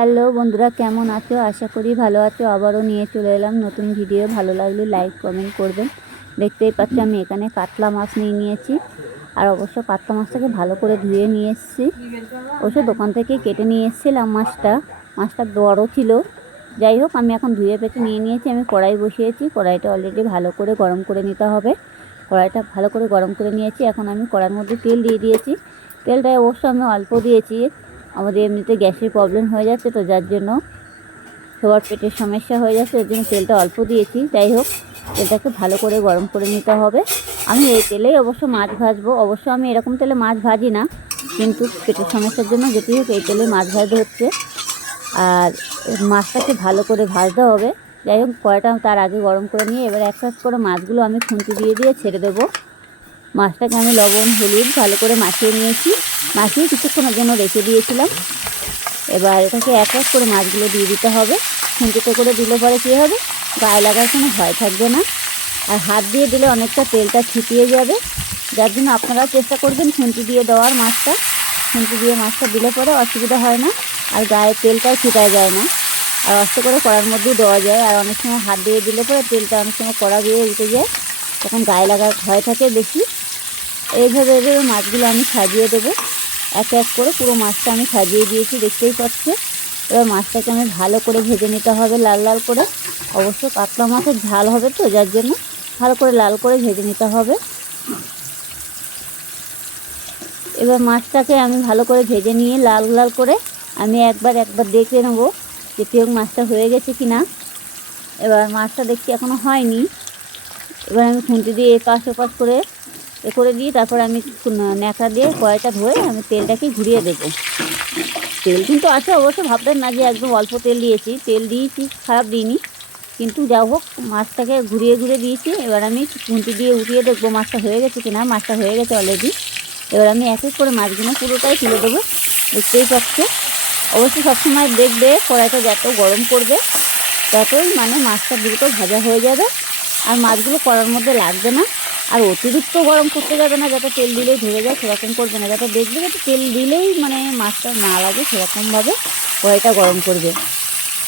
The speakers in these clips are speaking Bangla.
হ্যালো বন্ধুরা, কেমন আছো? আশা করি ভালো আছো। আবারও নিয়ে চলে এলাম নতুন ভিডিও। ভালো লাগলে লাইক কমেন্ট করবেন। দেখতেই পাচ্ছি আমি এখানে কাতলা মাছ নিয়ে নিয়েছি। আর অবশ্য কাতলা মাছটাকে ভালো করে ধুয়ে নিয়ে এসেছি। অবশ্য দোকান থেকে কেটে নিয়ে এসেছিলাম মাছটা বড় ছিল। যাই হোক, আমি এখন ধুয়ে পেটে নিয়ে নিয়েছি। আমি কড়াই বসিয়েছি। কড়াইটা অলরেডি ভালো করে গরম করে নিতে হবে। কড়াইটা ভালো করে গরম করে নিয়েছি। এখন আমি কড়াইয়ের মধ্যে তেল দিয়ে দিয়েছি। তেলটা অবশ্য আমি অল্প দিয়েছি। আমাদের এমনিতে গ্যাসের প্রবলেম হয়ে যাচ্ছে, তো যার জন্য সবার পেটের সমস্যা হয়ে যাচ্ছে, ওর জন্য তেলটা অল্প দিয়েছি। যাই হোক, তেলটাকে ভালো করে গরম করে নিতে হবে। আমি এই তেলেই অবশ্য মাছ ভাজবো। অবশ্য আমি এরকম তেলে মাছ ভাজি না, কিন্তু পেটের সমস্যার জন্য যেতেই হোক এই তেলে মাছ ভাজতে হচ্ছে। আর মাছটাকে ভালো করে ভাজতে হবে। যাই হোক, কড়াইটা তার আগে গরম করে নিয়ে এবার এক এক করে মাছগুলো আমি খুন্তি দিয়ে ছেড়ে দেবো। মাছটাকে আমি লবণ হলুদ ভালো করে মাখিয়ে নিয়েছি। মাখিয়ে কিছুক্ষণের জন্য রেখে দিয়েছিলাম। এবার এটাকে এক এক করে মাছগুলো দিয়ে দিতে হবে। খুন্তিতে করে দিলে পরে কী হবে, গায়ে লাগার কোনো ভয় থাকবে না। আর হাত দিয়ে দিলে অনেকটা তেলটা ছিটিয়ে যাবে। যার জন্য আপনারা চেষ্টা করবেন খুন্তি দিয়ে দেওয়ার মাছটা। খুন্তি দিয়ে মাছটা দিলে পরে অসুবিধা হয় না, আর গায়ে তেলটাও ছিটায় যায় না। আর অস্ত করে কড়ার মধ্যেও দেওয়া যায়। আর অনেক সময় হাত দিয়ে দিলে পরে তেলটা অনেক সময় কড়া দিয়ে উঠে যায়, তখন গায়ে লাগার ভয় থাকে বেশি। এইভাবে মাছগুলো আমি সাজিয়ে দেবো। এক এক করে পুরো মাছটা আমি সাজিয়ে দিয়েছি, দেখতেই পাচ্ছি। এবার মাছটাকে আমি ভালো করে ভেজে নিতে হবে, লাল লাল করে। অবশ্য কাতলা মাছের ঝাল হবে, তো যার জন্য ভালো করে লাল করে ভেজে নিতে হবে। এবার মাছটাকে আমি ভালো করে ভেজে নিয়ে লাল লাল করে আমি একবার দেখে নেবো যে পেঁয়াজ মাছটা হয়ে গেছে কি না। এবার মাছটা দেখছি এখনও হয়নি। এবার আমি খুন্তি দিয়ে এপাশ ওপাশ করে করে দিয়ে তারপর আমি ন্যাকড়া দিয়ে কড়াইটা ধুয়ে আমি তেলটাকে ঘুরিয়ে দেবো। তেল কিন্তু আছে, অবশ্য ভাববেন না যে একদম অল্প তেল দিয়েছি। তেল দিয়েছি, খারাপ দিইনি, কিন্তু যা হোক মাছটাকে ঘুরিয়ে দিয়েছি। এবার আমি খুন্তি দিয়ে উঠিয়ে দেখবো মাছটা হয়ে গেছে কিনা। মাছটা হয়ে গেছে অলরেডি। এবার আমি এক এক করে মাছগুলো পুরোটাই তুলে দেবো, দেখতেই পাচ্ছে। অবশ্যই সবসময় দেখবে কড়াইটা যত গরম করবে ততই মাছটা দ্রুত ভাজা হয়ে যাবে, আর মাছগুলো কড়ার মধ্যে লাগবে না। আর অতিরিক্ত গরম করতে যাবে না, যাতে তেল দিলেই ধরে যায় সেরকম করবে না। যাতে দেখবে যাতে তেল দিলেই মাছটা না লাগে, সেরকমভাবে কড়াইটা গরম করবে।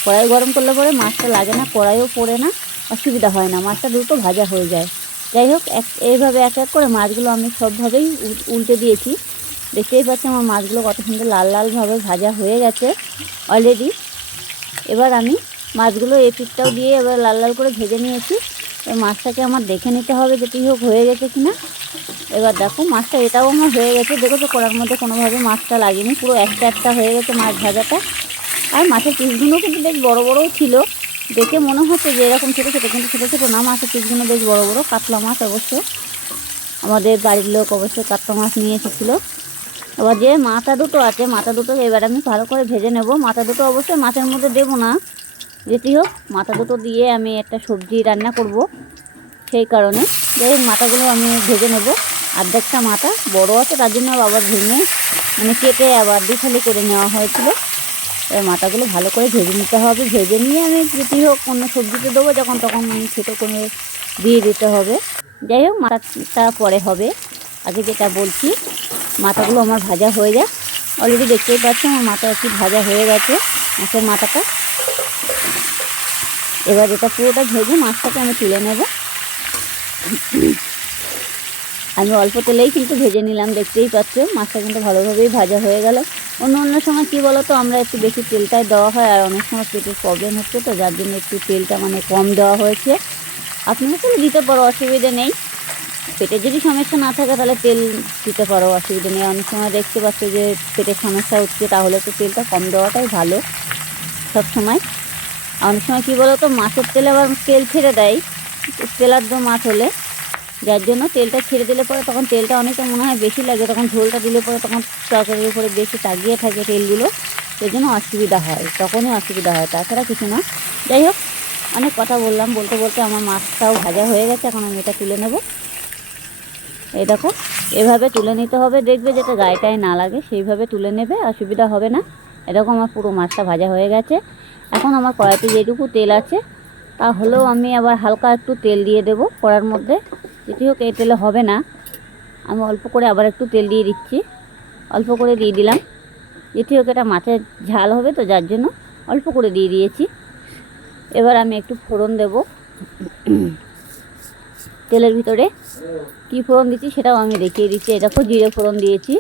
কড়াই গরম করলে পরে মাছটা লাগে না, কড়াইও পড়ে না, অসুবিধা হয় না, মাছটা দ্রুত ভাজা হয়ে যায়। যাই হোক, এইভাবে এক এক করে মাছগুলো আমি সবভাবেই উল্টে দিয়েছি। দেখতেই পাচ্ছি আমার মাছগুলো কত সুন্দর লাল লালভাবে ভাজা হয়ে গেছে অলরেডি। এবার আমি মাছগুলো এই পিঠটাও দিয়ে এবার লাল লাল করে ভেজে নিয়েছি। এবার মাছটাকে আমার দেখে নিতে হবে যেটি হোক হয়ে গেছে কিনা। এবার দেখো মাছটা এটাও আমার হয়ে গেছে। দেখো তো কড়ার মধ্যে কোনোভাবে মাছটা লাগেনি, পুরো একটা হয়ে গেছে মাছ ভাজাটা। আর মাছের পিসগুলো কিন্তু বেশ বড় বড়ও ছিল। দেখে মনে হচ্ছে যে এরকম ছোটো ছোটো, কিন্তু ছোটো ছোটো না, মাছের পিসগুলো বেশ বড় বড়। কাতলা মাছ অবশ্য, আমাদের বাড়ির লোক অবশ্যই কাতলা মাছ নিয়ে এসেছিলো। এবার যে মাথা দুটো আছে, মাথা দুটো এবার আমি ভালো করে ভেজে নেব। মাথা দুটো অবশ্যই মাছের মধ্যে দেবো না, যেটি হোক মাথা দুটো দিয়ে আমি একটা সবজি রান্না করব, সেই কারণে যাই হোক মাথাগুলো আমি ভেজে নেব। অর্ধেকটা মাথা বড় আছে, তার জন্য আবার ভেঙে কেটে আবার দুখালি করে নেওয়া হয়েছিল। এবার মাথাগুলো ভালো করে ভেজে নিতে হবে। ভেজে নিয়ে আমি যেটি হোক অন্য সবজিতে দেবো, যখন তখন আমি ছোটো করে দিয়ে দিতে হবে। যাই হোক, মাথাটা পরে হবে, আগে যেটা বলছি মাথাগুলো আমার ভাজা হয়ে যায়। অলরেডি দেখতেই পাচ্ছি আমার মাথা একটু ভাজা হয়ে গেছে, মাছের মাথাটা। এবার এটা পুরোটা ভেজে মাছটাকে আমি তুলে নেব। আমি অল্প তেলেই কিন্তু ভেজে নিলাম, দেখতেই পাচ্ছ মাছটা কিন্তু ভালোভাবেই ভাজা হয়ে গেল। অন্য সময় কী বলো তো, আমরা একটু বেশি তেলটাই দেওয়া হয়, আর অনেক সময় পেটের প্রবলেম হচ্ছে, তো যার জন্য একটু তেলটা কম দেওয়া হয়েছে। আপনারা তাহলে দিতে পারো, অসুবিধা নেই। পেটের যদি সমস্যা না থাকে তাহলে তেল দিতে পারো, অসুবিধা নেই। অনেক সময় দেখতে পাচ্ছ যে পেটের সমস্যা হচ্ছে, তাহলে তো তেলটা কম দেওয়াটাই ভালো সব সময়। অনেক সময় কী বলো তো, মাছের তেলে আবার তেল ছেড়ে দেয় তেলার্ধ মাছ হলে, যার জন্য তেলটা ছেড়ে দিলে পরে তখন তেলটা অনেকটা মনে হয় বেশি লাগে, তখন ঝোলটা দিলে পরে তখন তরকারির উপরে বেশি তাগিয়ে থাকে তেলগুলো, সেই জন্য অসুবিধা হয়, তখনই অসুবিধা হয়, তাছাড়া কিছু না। যাই হোক, অনেক কথা বললাম, বলতে বলতে আমার মাছটাও ভাজা হয়ে গেছে। এখন আমি এটা তুলে নেব। এই দেখো, এভাবে তুলে নিতে হবে, দেখবে যাতে গায়েটায় না লাগে, সেইভাবে তুলে নেবে, অসুবিধা হবে না। এরকম আমার পুরো মাছটা ভাজা হয়ে গেছে। এখন আমার কড়াইতে যেটুকু তেল আছে তাহলেও আমি আবার হালকা একটু তেল দিয়ে দেবো কড়ার মধ্যে। যেটি হোক এই তেলে হবে না, আমি অল্প করে আবার একটু তেল দিয়ে দিচ্ছি, অল্প করে দিয়ে দিলাম। যেটি হোক এটা মাছের ঝাল হবে তো, যার জন্য অল্প করে দিয়ে দিয়েছি। এবার আমি একটু ফোড়ন দেব। তেলের ভিতরে কি ফোড়ন দিচ্ছি সেটাও আমি দেখিয়ে দিচ্ছি। এই দেখো জিরে ফোড়ন দিয়েছি,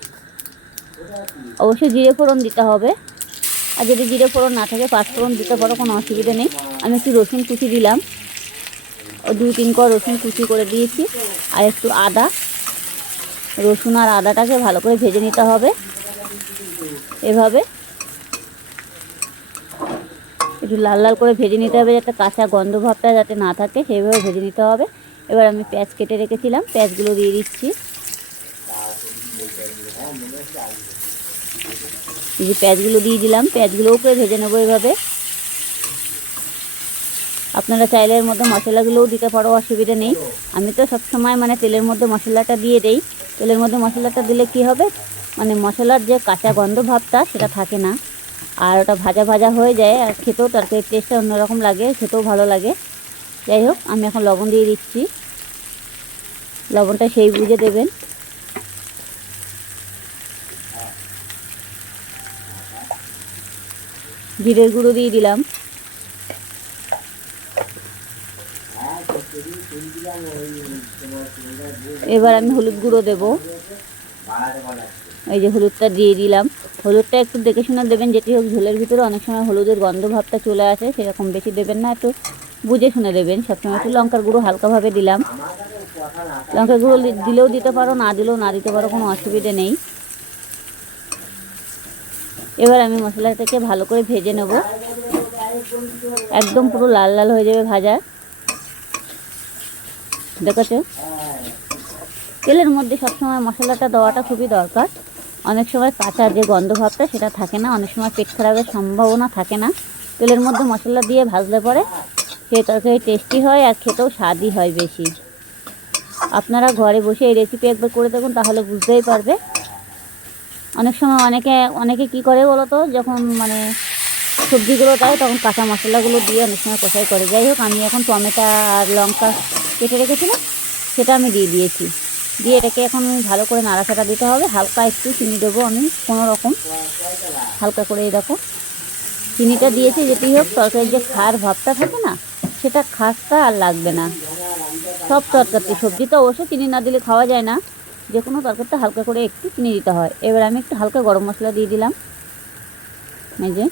অবশ্যই জিরে ফোড়ন দিতে হবে। আর যদি জিরে ফোড়ন না থাকে পাঁচফোড়ন দিতে পারো, কোনো অসুবিধা নেই। আমি একটু রসুন কুচি দিলাম, ও 2-3 কোয়া রসুন কুচি করে দিয়েছি, আর একটু আদা। রসুন আর আদাটাকে ভালো করে ভেজে নিতে হবে। এভাবে একটু লাল লাল করে ভেজে নিতে হবে, যাতে কাঁচা গন্ধ ভাবটা যাতে না থাকে, সেইভাবে ভেজে নিতে হবে। এবার আমি পেঁয়াজ কেটে রেখেছিলাম, পেঁয়াজগুলো দিয়ে দিচ্ছি। এই যে পেঁয়াজগুলো দিয়ে দিলাম, পেঁয়াজগুলোও করে ভেজে নেবো এভাবে। আপনারা চাইলে এর মধ্যে মশলাগুলোও দিতে পারো, অসুবিধা নেই। আমি তো সবসময় মানে তেলের মধ্যে মশলাটা দিয়ে দেই। তেলের মধ্যে মশলাটা দিলে কি হবে, মানে মশলার যে কাঁচা গন্ধ ভাবটা সেটা থাকে না, আর ওটা ভাজা ভাজা হয়ে যায়, আর খেতেও তরকারির টেস্টটা অন্যরকম লাগে, খেতেও ভালো লাগে। যাই হোক, আমি এখন লবণ দিয়ে দিচ্ছি। লবণটা সেই বুঝে দেবেন। জিরের গুঁড়ো দিয়ে দিলাম। এবার আমি হলুদ গুঁড়ো দেব। এই যে হলুদটা দিয়ে দিলাম। হলুদটা একটু দেখে শুনে দেবেন, যেটি হোক ঝোলের ভিতরে অনেক সময় হলুদের গন্ধ ভাবটা চলে আসে, সেরকম বেশি দেবেন না, একটু বুঝে শুনে দেবেন সবসময়। একটু লঙ্কার গুঁড়ো হালকাভাবে দিলাম। লঙ্কার গুঁড়ো দিলেও দিতে পারো, না দিলেও না দিতে পারো, কোনো অসুবিধে নেই। এবার আমি মশলাটাকে ভালো করে ভেজে নেব, একদম পুরো লাল লাল হয়ে যাবে ভাজা। দেখেছো, তেলের মধ্যে সবসময় মশলাটা দেওয়াটা খুবই দরকার। অনেক সময় কাঁচা যে গন্ধ ভাবটা সেটা থাকে না, অনেক সময় পেট খারাপের সম্ভাবনা থাকে না। তেলের মধ্যে মশলা দিয়ে ভাজলে পরে সেই তরকারি টেস্টি হয়, আর খেতেও স্বাদই হয় বেশি। আপনারা ঘরে বসে এই রেসিপি একবার করে দেখুন, তাহলে বুঝতেই পারবে। অনেক সময় অনেকে কি করে বলো তো, যখন মানে সবজিগুলো দেয় তখন কাঁচা মশলাগুলো দিয়ে অনেক সময় কষাই করে। যাই হোক, আমি এখন টমেটো আর লঙ্কা কেটে রেখেছিলাম, সেটা আমি দিয়ে দিয়েছি। দিয়ে এটাকে এখন ভালো করে নাড়াচাড়া দিতে হবে। হালকা একটু চিনি দেবো আমি, কোনো রকম হালকা করে। এই দেখো চিনিটা দিয়েছি, যেটি হোক তরকারির যে খার ভাবটা থাকে না, সেটা খাসটা আর লাগবে না। সব তরকারি, সবজি তো অবশ্যই চিনি না দিলে খাওয়া যায় না, যে কোনো তরকারিতে হালকা করে একটু চিনি দিতে হয়। এবার আমি একটু হালকা গরম মশলা দিয়ে দিলাম। এই যে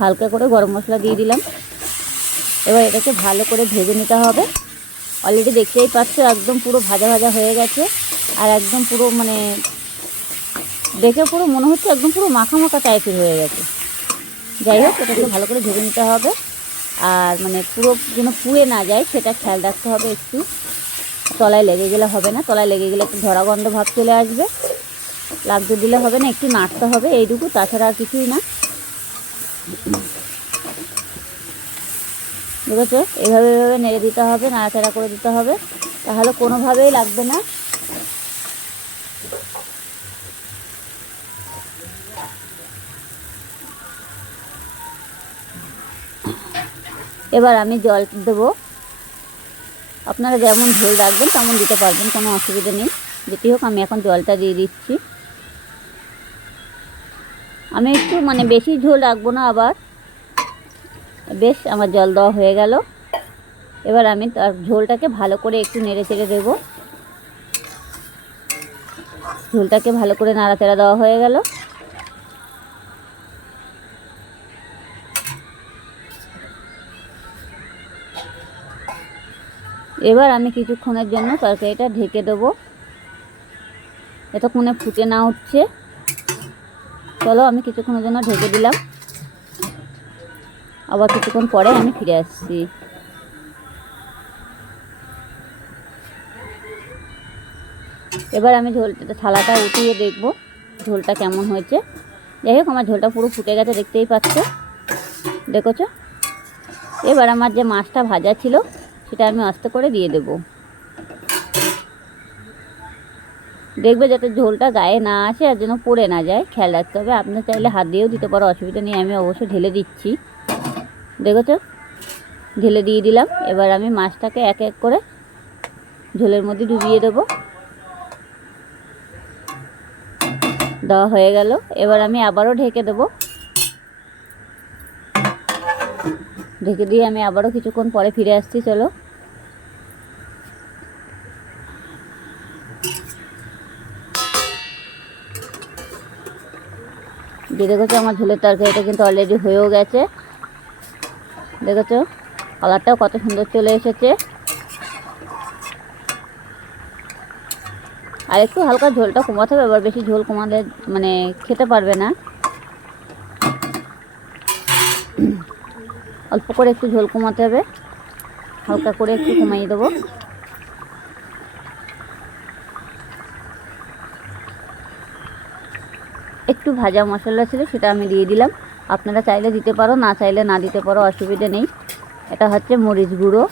হালকা করে গরম মশলা দিয়ে দিলাম। এবার এটাকে ভালো করে ভেজে নিতে হবে। অলরেডি দেখতেই পাচ্ছ একদম পুরো ভাজা ভাজা হয়ে গেছে, আর একদম পুরো মানে দেখে পুরো মনে হচ্ছে একদম পুরো মাখা মাখা টাইপের হয়ে গেছে। যাই হোক, এটাকে ভালো করে ভেজে নিতে হবে, আর মানে পুরো যেন পুড়ে না যায় সেটা খেয়াল রাখতে হবে একটু। তলায় লেগে গেলে হবে না, তলায় লেগে গেলে একটু ধরা গন্ধ ভাব চলে আসবে, লাগতে দিলে হবে না, একটু নাড়তে হবে এইটুকু, তাছাড়া আর কিছুই না। বুঝেছো, এভাবে এভাবে নেড়ে দিতে হবে, নাড়াচাড়া করে দিতে হবে, তাহলে কোনোভাবেই লাগবে না। এবার আমি জল দেবো। আপনারা যেমন ঝোল রাখবেন তেমন দিতে পারবেন, কোনো অসুবিধা নেই। যেটি হোক, আমি এখন জলটা দিয়ে দিচ্ছি। আমি একটু মানে বেশি ঝোল রাখবো না আবার। বেশ, আমার জল দেওয়া হয়ে গেল। এবার আমি তার ঝোলটাকে ভালো করে একটু নেড়ে চেড়ে দেবো। ঝোলটাকে ভালো করে নাড়াচাড়া দেওয়া হয়ে গেল। এবার আমি কিছুক্ষণের জন্য তরকারিটা ঢেকে দেবো, এতক্ষণে ফুটে না উঠছে। চলো, আমি কিছুক্ষণের জন্য ঢেকে দিলাম, আবার কিছুক্ষণ পরে আমি ফিরে আসছি। এবার আমি থালাটা উঠিয়ে দেখবো ঝোলটা কেমন হয়েছে। যাই হোক, আমার ঝোলটা পুরো ফুটে গেছে, দেখতেই পাচ্ছ, দেখেছো। এবার আমার যে মাছটা ভাজা ছিল সেটা আমি আস্তে করে দিয়ে দেব। দেখবে যাতে ঝোলটা গায়ে না আসে, আর যেন পড়ে না যায়, খেয়াল রাখতে হবে। আপনার চাইলে হাত দিয়েও দিতে পারো, অসুবিধা নেই। আমি অবশ্যই ঢেলে দিচ্ছি, দেখেছো, ঢেলে দিয়ে দিলাম। এবার আমি মাছটাকে এক এক করে ঝোলের মধ্যে ডুবিয়ে দেবো। দেওয়া হয়ে গেল। এবার আমি আবারও ঢেকে দেবো। ঢেকে দিয়ে আমি আবারও কিছুক্ষণ পরে ফিরে আসছি। চলো, যে দেখেছো আমার ঝোলের তরকারিটা কিন্তু অলরেডি হয়েও গেছে। দেখেছো কালারটাও কত সুন্দর চলে এসেছে। আর একটু হালকা ঝোলটা কমাতে হবে, এবার বেশি ঝোল কমালে মানে খেতে পারবে না। অল্প করে একটু ঝোল কমাতে হবে, হালকা করে একটু কমিয়ে দেবো। একটু ভাজা মশলা ছিল, সেটা আমি দিয়ে দিলাম। আপনারা চাইলে দিতে পারো, না চাইলে না দিতে পারো, অসুবিধে নেই। এটা হচ্ছে মরিচ গুঁড়ো,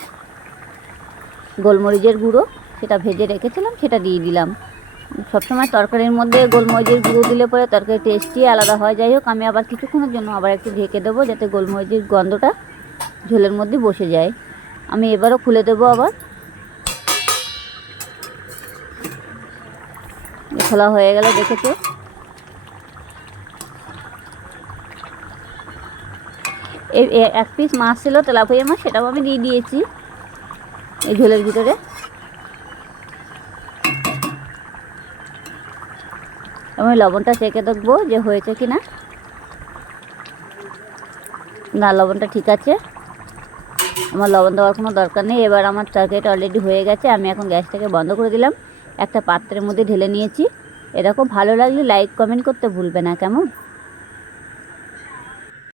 গোলমরিচের গুঁড়ো, সেটা ভেজে রেখেছিলাম, সেটা দিয়ে দিলাম। সবসময় তরকারির মধ্যে গোলমরিচের গুঁড়ো দিলে পরে তরকারির টেস্টই আলাদা হয়। যাই হোক, আমি আবার কিছুক্ষণের জন্য আবার একটু ঢেকে দেবো, যাতে গোলমরিচের গন্ধটা ঝোলের মধ্যে বসে যায়। আমি এবারও খুলে দেবো আবার। খোলা হয়ে গেল, দেখেছো। এই এক পিস মাছ ছিল, তেলাপিয়া মাছ, সেটাও আমি দিয়ে দিয়েছি এই ঝোলের ভিতরে। আমি লবণটা চেখে দেখবো যে হয়েছে কি না। না, লবণটা ঠিক আছে, আমার লবণ দেওয়ার কোনো দরকার নেই। এবার আমার তরকারিটা অলরেডি হয়ে গেছে। আমি এখন গ্যাসটাকে বন্ধ করে দিলাম, একটা পাত্রের মধ্যে ঢেলে নিয়েছি। এরকম ভালো লাগলে লাইক কমেন্ট করতে ভুলবে না, কেমন।